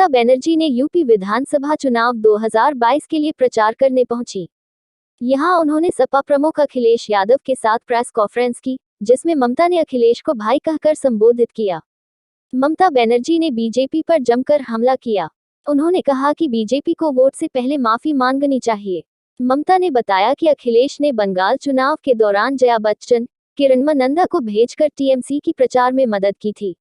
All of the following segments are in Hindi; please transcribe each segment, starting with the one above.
ममता बनर्जी ने यूपी विधानसभा चुनाव 2022 के लिए प्रचार करने पहुंची। यहां उन्होंने सपा प्रमुख अखिलेश यादव के साथ प्रेस कॉन्फ्रेंस की, जिसमें ममता ने अखिलेश को भाई कहकर संबोधित किया। ममता बनर्जी ने बीजेपी पर जमकर हमला किया। उन्होंने कहा कि बीजेपी को वोट से पहले माफी मांगनी चाहिए। ममता ने बताया कि अखिलेश ने बंगाल चुनाव के दौरान जया बच्चन, किरणमय नंदा को भेजकर टीएमसी की प्रचार में मदद की थी।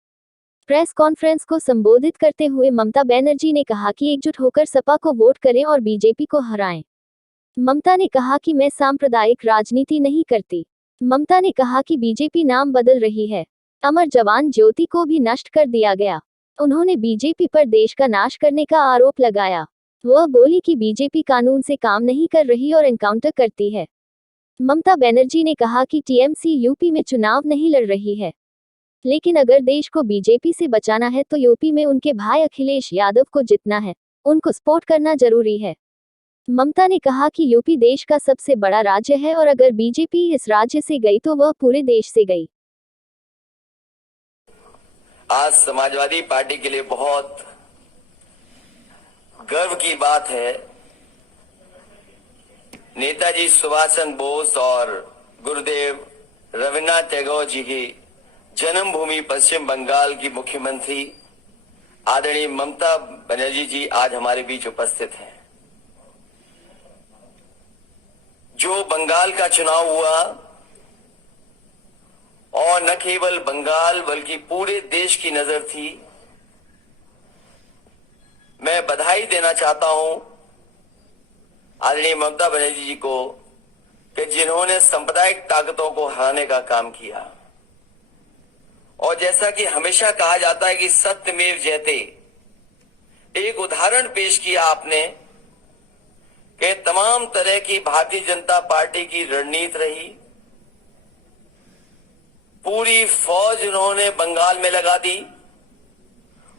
प्रेस कॉन्फ्रेंस को संबोधित करते हुए ममता बनर्जी ने कहा कि एकजुट होकर सपा को वोट करें और बीजेपी को हराएं। ममता ने कहा कि मैं सांप्रदायिक राजनीति नहीं करती। ममता ने कहा कि बीजेपी नाम बदल रही है। अमर जवान ज्योति को भी नष्ट कर दिया गया। उन्होंने बीजेपी पर देश का नाश करने का आरोप लगाया। वह बोली कि बीजेपी कानून से काम नहीं कर रही और एनकाउंटर करती है। ममता बनर्जी ने कहा कि टीएमसी यूपी में चुनाव नहीं लड़ रही है, लेकिन अगर देश को बीजेपी से बचाना है तो यूपी में उनके भाई अखिलेश यादव को जितना है, उनको सपोर्ट करना जरूरी है। ममता ने कहा कि यूपी देश का सबसे बड़ा राज्य है और अगर बीजेपी इस राज्य से गई तो वह पूरे देश से गई। आज समाजवादी पार्टी के लिए बहुत गर्व की बात है, नेताजी सुभाष चंद्र बोस और गुरुदेव रविन्द्रनाथ टैगोर जी की जन्मभूमि पश्चिम बंगाल की मुख्यमंत्री आदरणीय ममता बनर्जी जी आज हमारे बीच उपस्थित हैं। जो बंगाल का चुनाव हुआ और न केवल बंगाल बल्कि पूरे देश की नजर थी, मैं बधाई देना चाहता हूं आदरणीय ममता बनर्जी जी को कि जिन्होंने सांप्रदायिक ताकतों को हराने का काम किया। और जैसा कि हमेशा कहा जाता है कि सत्यमेव जयते, एक उदाहरण पेश किया आपने कि तमाम तरह की भारतीय जनता पार्टी की रणनीति रही। पूरी फौज उन्होंने बंगाल में लगा दी,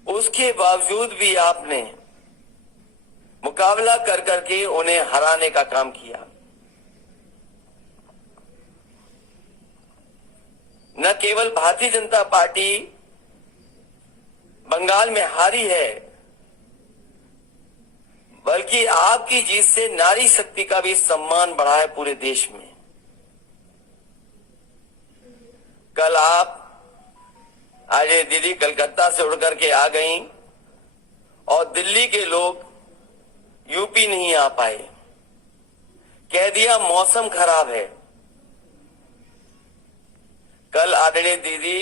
उसके बावजूद भी आपने मुकाबला कर करके उन्हें हराने का काम किया। न केवल भारतीय जनता पार्टी बंगाल में हारी है, बल्कि आपकी जीत से नारी शक्ति का भी सम्मान बढ़ा है पूरे देश में। कल आप आज दीदी कलकत्ता से उड़ करके आ गईं और दिल्ली के लोग यूपी नहीं आ पाए, कह दिया मौसम खराब है। कल आदरणीय दीदी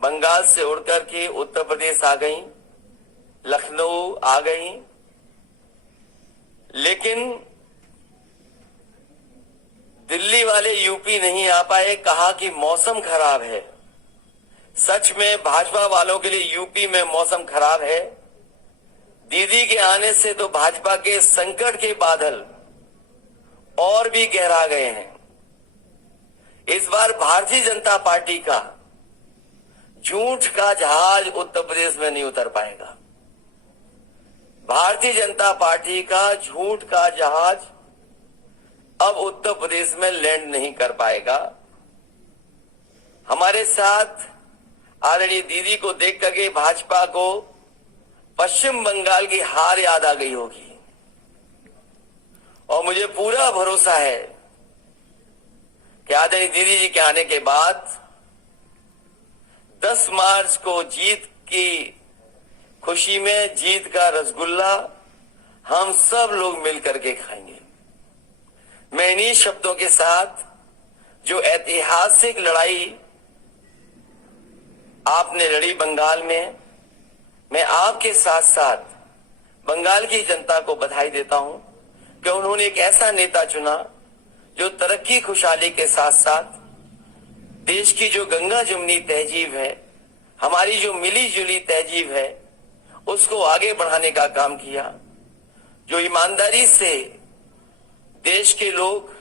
बंगाल से उड़ करके उत्तर प्रदेश आ गईं, लखनऊ आ गईं, लेकिन दिल्ली वाले यूपी नहीं आ पाए, कहा कि मौसम खराब है। सच में भाजपा वालों के लिए यूपी में मौसम खराब है। दीदी के आने से तो भाजपा के संकट के बादल और भी गहरा गए हैं। इस बार भारतीय जनता पार्टी का झूठ का जहाज उत्तर प्रदेश में नहीं उतर पाएगा। भारतीय जनता पार्टी का झूठ का जहाज अब उत्तर प्रदेश में लैंड नहीं कर पाएगा। हमारे साथ आदरणीय दीदी को देख करके भाजपा को पश्चिम बंगाल की हार याद आ गई होगी और मुझे पूरा भरोसा है कि आदरणीय दीदी जी के आने के बाद 10 मार्च को जीत की खुशी में जीत का रसगुल्ला हम सब लोग मिलकर के खाएंगे। मैं इन्हीं शब्दों के साथ जो ऐतिहासिक लड़ाई आपने लड़ी बंगाल में, मैं आपके साथ साथ बंगाल की जनता को बधाई देता हूं कि उन्होंने एक ऐसा नेता चुना जो तरक्की खुशहाली के साथ साथ देश की जो गंगा जमुनी तहजीब है, हमारी जो मिली जुली तहजीब है, उसको आगे बढ़ाने का काम किया। जो ईमानदारी से देश के लोग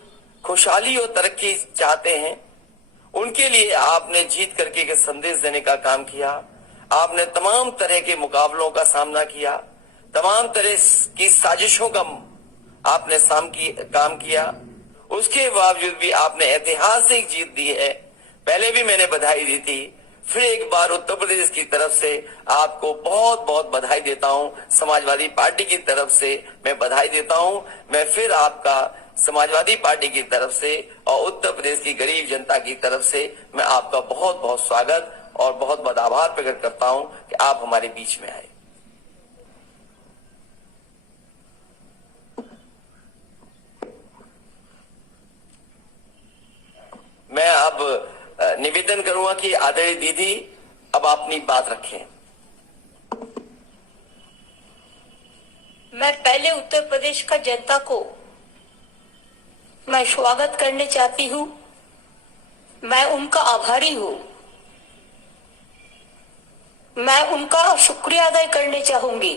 खुशहाली और तरक्की चाहते हैं, उनके लिए आपने जीत करके के संदेश देने का काम किया। आपने तमाम तरह के मुकाबलों का सामना किया, तमाम तरह की साजिशों का आपने काम किया। उसके बावजूद भी आपने ऐतिहासिक जीत दी है। पहले भी मैंने बधाई दी थी, फिर एक बार उत्तर प्रदेश की तरफ से आपको बहुत बहुत बधाई देता हूं। समाजवादी पार्टी की तरफ से मैं बधाई देता हूं। मैं फिर आपका समाजवादी पार्टी की तरफ से और उत्तर प्रदेश की गरीब जनता की तरफ से मैं आपका बहुत बहुत स्वागत और बहुत बहुत आभार प्रकट करता हूं कि आप हमारे बीच में आए। मैं अब निवेदन करूंगा कि आदरणीय दीदी अब आप अपनी बात रखें। मैं पहले उत्तर प्रदेश का जनता को मैं स्वागत करने चाहती हूं। मैं उनका आभारी हूं। मैं उनका शुक्रिया अदा करने चाहूंगी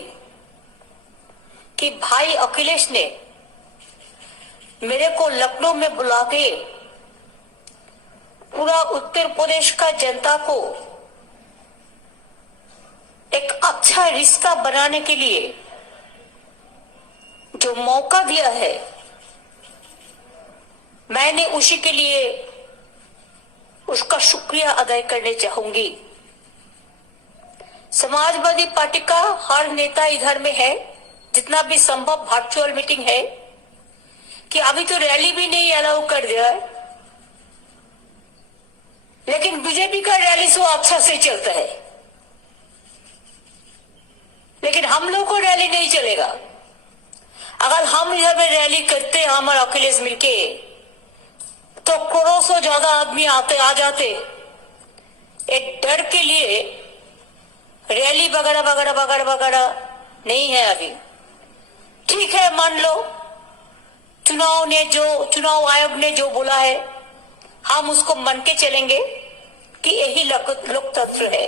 कि भाई अखिलेश ने मेरे को लखनऊ में बुला के पूरा उत्तर प्रदेश का जनता को एक अच्छा रिश्ता बनाने के लिए जो मौका दिया है, मैंने उसी के लिए उसका शुक्रिया अदा करने चाहूंगी। समाजवादी पार्टी का हर नेता इधर में है, जितना भी संभव वर्चुअल मीटिंग है कि अभी तो रैली भी नहीं अलाउ कर दिया है, लेकिन बीजेपी का रैली सो अच्छा से चलता है, लेकिन हम लोग को रैली नहीं चलेगा। अगर हम इधर में रैली करते हैं हमारे अखिलेश मिलके, तो करोड़ों से ज्यादा आदमी आ जाते। एक डर के लिए रैली वगैरह वगैरह वगैरह वगैरह नहीं है अभी। ठीक है, मान लो चुनाव आयोग ने जो बोला है हम उसको मान के चलेंगे कि यही लोकतंत्र है।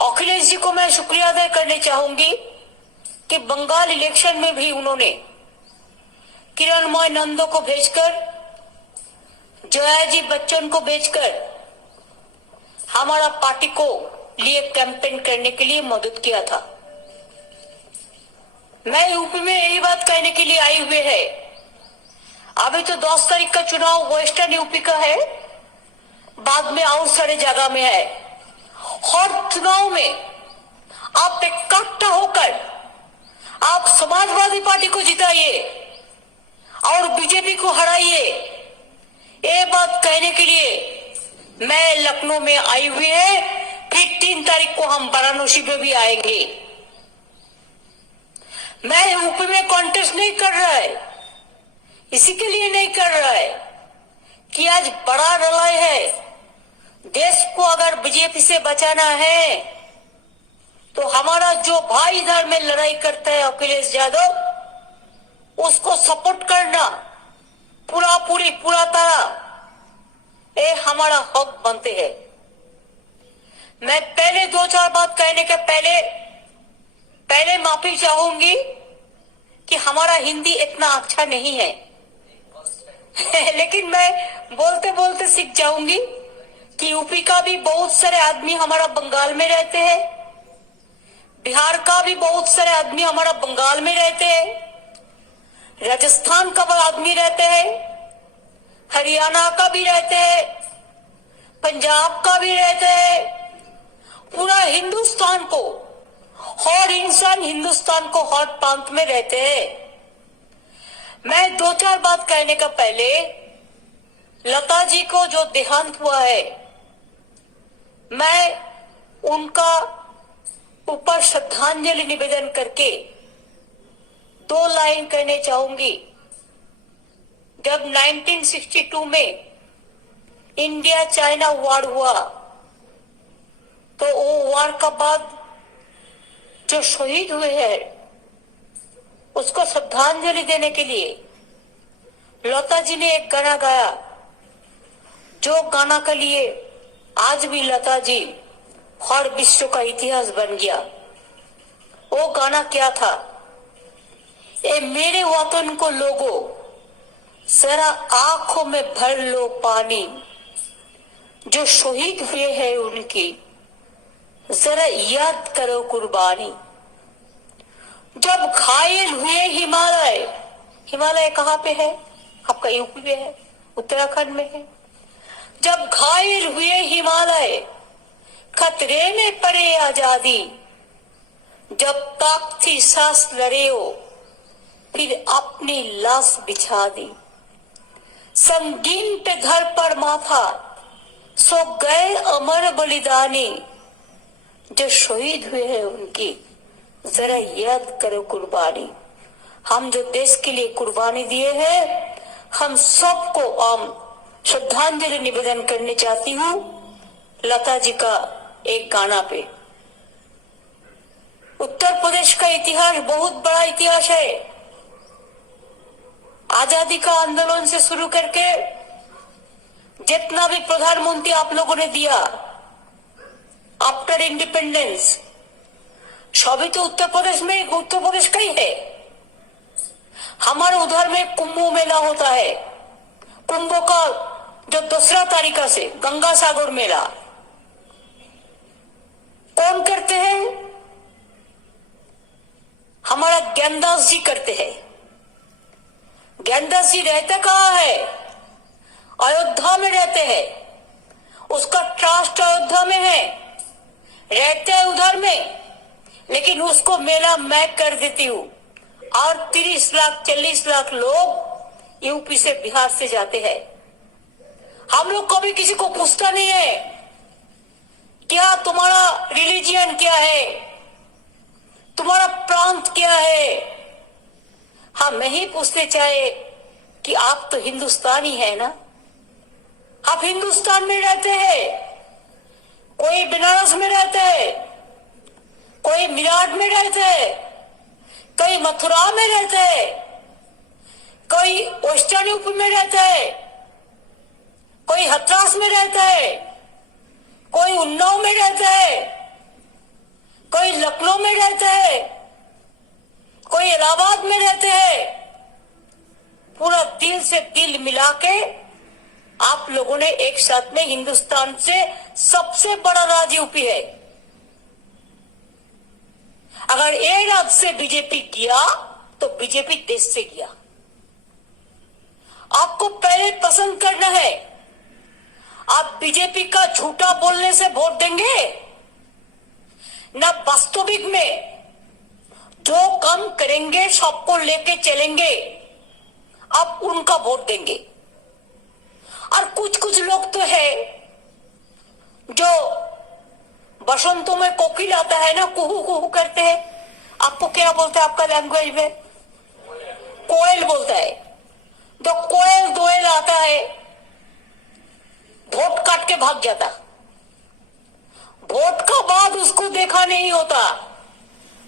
अखिलेश जी को मैं शुक्रिया अदा करने चाहूंगी कि बंगाल इलेक्शन में भी उन्होंने किरणमय नंदो को भेजकर, जया जी बच्चन को भेजकर हमारा पार्टी को लिए कैंपेन करने के लिए मदद किया था। मैं यूपी में यही बात कहने के लिए आई हुए है। अभी तो 10 तारीख का चुनाव वेस्टर्न यूपी का है, बाद में और सारे जगह में है। हर चुनाव में आप इकट्ठा होकर आप समाजवादी पार्टी को जिताइए और बीजेपी को हराइए। ये बात कहने के लिए मैं लखनऊ में आई हुई है। फिर 3 तारीख को हम वाराणसी में भी आएंगे। मैं यूपी में कॉन्टेस्ट नहीं कर रहा है, इसी के लिए नहीं कर रहा है कि आज बड़ा लड़ाई है। देश को अगर बीजेपी से बचाना है तो हमारा जो भाई इधर में लड़ाई करता है अखिलेश यादव, उसको सपोर्ट करना पूरा तरह ये हमारा हक बनते हैं। मैं पहले 2-4 बात कहने के पहले माफी चाहूंगी कि हमारा हिंदी इतना अच्छा नहीं है लेकिन मैं बोलते बोलते सीख जाऊंगी कि यूपी का भी बहुत सारे आदमी हमारा बंगाल में रहते हैं, बिहार का भी बहुत सारे आदमी हमारा बंगाल में रहते हैं, राजस्थान का भी आदमी रहते हैं, हरियाणा का भी रहते हैं, पंजाब का भी रहते हैं। पूरा हिंदुस्तान को, हर इंसान हिंदुस्तान को हर प्रांत में रहते हैं। मैं 2-4 बात कहने का पहले लता जी को जो देहांत हुआ है, मैं उनका ऊपर श्रद्धांजलि निवेदन करके 2 लाइन कहने चाहूंगी। जब 1962 में इंडिया चाइना वॉर हुआ, तो वो वॉर का बाद जो शहीद हुए हैं उसको श्रद्धांजलि देने के लिए लता जी ने एक गाना गाया, जो गाना के लिए आज भी लता जी हर विश्व का इतिहास बन गया। वो गाना क्या था? ए मेरे वतन को लोगों, जरा आंखों में भर लो पानी, जो शहीद हुए हैं उनकी जरा याद करो कुर्बानी। जब घायल हुए हिमालय कहाँ पे है? आपका यूपी में है, उत्तराखंड में है। जब घायल हुए हिमालय, खतरे में पड़े आजादी, जब तक थी सांस लड़े हो, फिर अपनी लाश बिछा दी। संगीन पे घर पर माथा, सो गए अमर बलिदानी, जो शहीद हुए हैं उनकी जरा याद करो कुर्बानी। हम जो देश के लिए कुर्बानी दिए हैं, हम सबको श्रद्धांजलि निवेदन करने चाहती हूँ लता जी का एक गाना पे। उत्तर प्रदेश का इतिहास बहुत बड़ा इतिहास है। आजादी का आंदोलन से शुरू करके जितना भी प्रधानमंत्री आप लोगों ने दिया आफ्टर इंडिपेंडेंस, सभी तो उत्तर प्रदेश का ही है। हमारे उधर में कुंभ मेला होता है, कुंभ का जो 2 तारीख से गंगा सागर मेला कौन करते हैं? हमारा ज्ञानदास जी करते हैं। ज्ञानदास जी रहते कहाँ है? अयोध्या में रहते हैं। उसका ट्रस्ट अयोध्या में है, रहते हैं उधर में, लेकिन उसको मेला मैं कर देती हूँ। और 30 लाख 40 लाख लोग यूपी से बिहार से जाते हैं। हम लोग कभी किसी को पूछता नहीं है क्या तुम्हारा रिलीजियन क्या है, तुम्हारा प्रांत क्या है। हम नहीं पूछते चाहे कि आप तो हिंदुस्तानी है ना। आप हिंदुस्तान में रहते हैं, कोई बनारस में रहते हैं, कोई मेरठ में रहते हैं, कोई मथुरा में रहते हैं, कोई वेस्टर्न यूपी में रहता है, कोई हथरास में रहता है, कोई उन्नाव में रहता है, कोई लखनऊ में रहता है, कोई इलाहाबाद में रहते हैं। पूरा दिल से दिल मिला के आप लोगों ने एक साथ में हिंदुस्तान से सबसे बड़ा राज्य यूपी है। अगर ये राज्य से बीजेपी किया तो बीजेपी देश से किया। आपको पहले पसंद करना है। आप बीजेपी का झूठा बोलने से वोट देंगे ना, वास्तविक में जो काम करेंगे सबको लेके चलेंगे, आप उनका वोट देंगे। और कुछ लोग तो है जो बसंतों में कोकिल आता है ना, कुहू कुहू करते हैं। आपको क्या बोलते हैं आपका लैंग्वेज में? कोयल बोलता है। तो कोयल दोयल आता है, वोट काट के भाग जाता। वोट का बाद उसको देखा नहीं होता।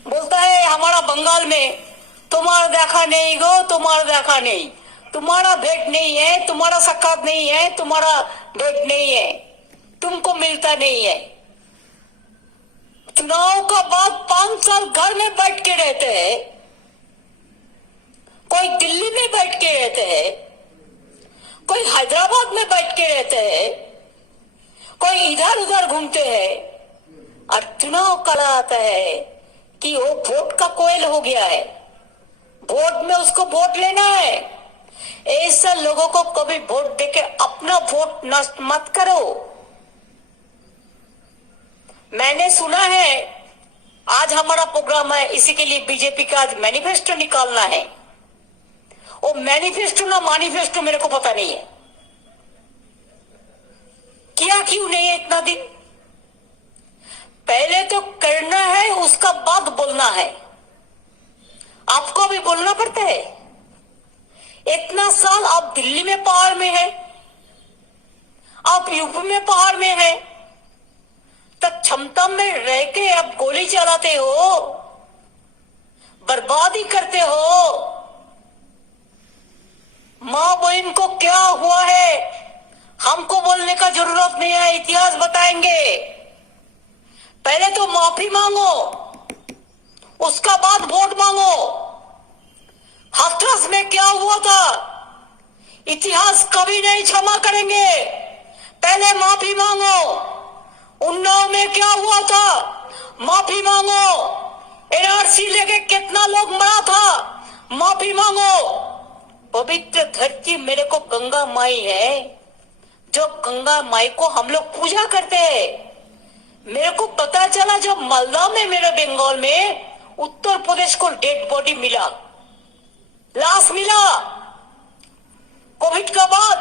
बोलता है हमारा बंगाल में तुम्हारा देखा नहीं गो, तुम्हारा देखा नहीं, तुम्हारा भेंट नहीं है, तुम्हारा साक्षात नहीं है, तुम्हारा भेंट नहीं है, तुमको मिलता नहीं है। चुनाव का बाद 5 साल घर में बैठ के रहते हैं, कोई दिल्ली में बैठ के रहते हैं, कोई हैदराबाद में बैठ के रहते हैं, कोई इधर उधर घूमते हैं। और चुनाव करा आता है कि वो वोट का कोयल हो गया है, वोट में उसको वोट लेना है। ऐसा लोगों को कभी वोट देके अपना वोट नष्ट मत करो। मैंने सुना है आज हमारा प्रोग्राम है, इसी के लिए बीजेपी का आज मैनिफेस्टो निकालना है। वो मैनिफेस्टो ना मैनिफेस्टो मेरे को पता नहीं है, किया क्यों नहीं है इतना दिन। पहले तो करना है, उसका बाद बोलना है। आपको भी बोलना पड़ता है। इतना साल आप दिल्ली में पहाड़ में है, आप यूपी में पहाड़ में है, तब क्षमता में रह के आप गोली चलाते हो, बर्बादी करते हो। माँ बहन को क्या हुआ है हमको बोलने का जरूरत नहीं है, इतिहास बताएंगे। पहले तो माफी मांगो, उसका बाद वोट मांगो। हाथरस में क्या हुआ था इतिहास कभी नहीं क्षमा करेंगे, पहले माफी मांगो। उन्नाव में क्या हुआ था माफी मांगो। एनआरसी लेके कितना लोग मरा था, माफी मांगो। पवित्र धरती मेरे को गंगा माई है, जो गंगा माई को हम लोग पूजा करते हैं। मेरे को पता चला जब मालदा में, मेरे बंगाल में उत्तर प्रदेश को डेड बॉडी मिला, लाश मिला कोविड का बाद,